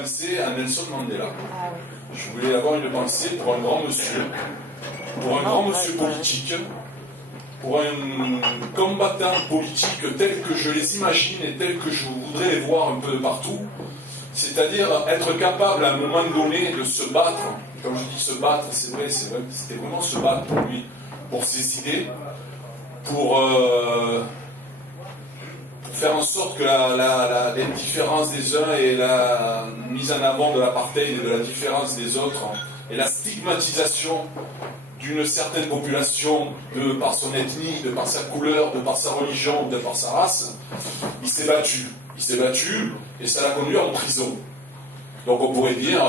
pensée à Nelson Mandela. Je voulais avoir une pensée pour un grand monsieur, politique, pour un combattant politique tel que je les imagine et tel que je voudrais les voir un peu de partout. C'est-à-dire être capable à un moment donné de se battre. Comme je dis se battre, c'est vrai, c'était vraiment se battre pour lui, pour ses idées, pour faire en sorte que les différences des uns et la mise en avant de l'apartheid et de la différence des autres et la stigmatisation d'une certaine population de par son ethnie, de par sa couleur, de par sa religion, de par sa race, il s'est battu. Il s'est battu et ça l'a conduit en prison. Donc on pourrait dire,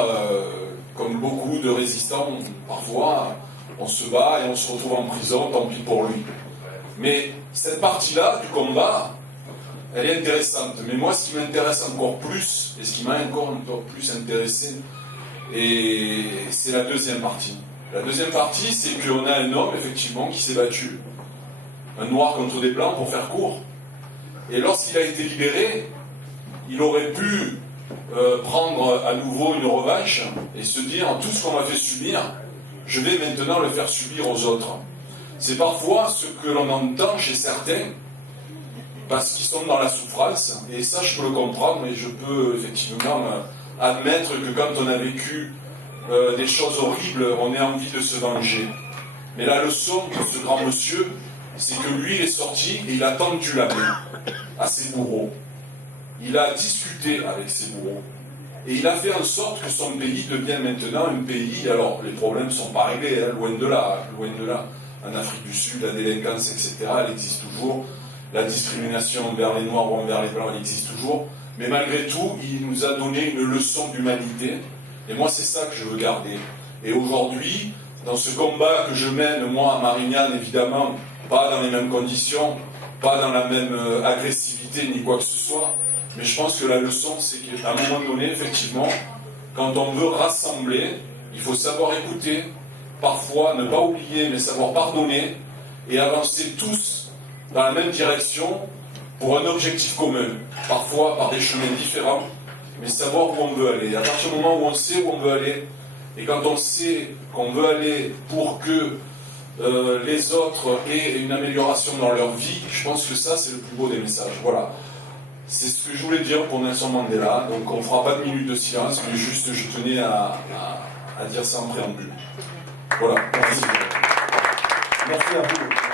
comme beaucoup de résistants, parfois, on se bat et on se retrouve en prison, tant pis pour lui. Mais cette partie-là du combat, elle est intéressante. Mais moi, ce qui m'intéresse encore plus, et ce qui m'a encore plus intéressé, et c'est la deuxième partie. La deuxième partie, c'est qu'on a un homme, effectivement, qui s'est battu. Un noir contre des blancs, pour faire court. Et lorsqu'il a été libéré, il aurait pu prendre à nouveau une revanche et se dire, tout ce qu'on m'a fait subir, je vais maintenant le faire subir aux autres. C'est parfois ce que l'on entend chez certains, parce qu'ils sont dans la souffrance, et ça je peux le comprendre, et je peux effectivement admettre que quand on a vécu des choses horribles, on a envie de se venger. Mais la leçon de ce grand monsieur, c'est que lui il est sorti et il a tendu la main à ses bourreaux. Il a discuté avec ses bourreaux. Et il a fait en sorte que son pays devienne maintenant un pays, alors les problèmes ne sont pas réglés, hein, loin de là. En Afrique du Sud, la délinquance, etc., elle existe toujours. La discrimination envers les Noirs ou envers les Blancs, elle existe toujours. Mais malgré tout, il nous a donné une leçon d'humanité. Et moi, c'est ça que je veux garder. Et aujourd'hui, dans ce combat que je mène, moi, à Marignane, évidemment, pas dans les mêmes conditions, pas dans la même agressivité, ni quoi que ce soit, mais je pense que la leçon, c'est qu'à un moment donné, effectivement, quand on veut rassembler, il faut savoir écouter, parfois ne pas oublier, mais savoir pardonner, et avancer tous dans la même direction pour un objectif commun, parfois par des chemins différents, mais savoir où on veut aller. À partir du moment où on sait où on veut aller, et quand on sait qu'on veut aller pour que les autres aient une amélioration dans leur vie, je pense que ça, c'est le plus beau des messages. Voilà. C'est ce que je voulais dire pour Nelson Mandela. Donc on ne fera pas de minute de silence, mais juste je tenais à dire ça en préambule. Voilà, merci. Merci à vous.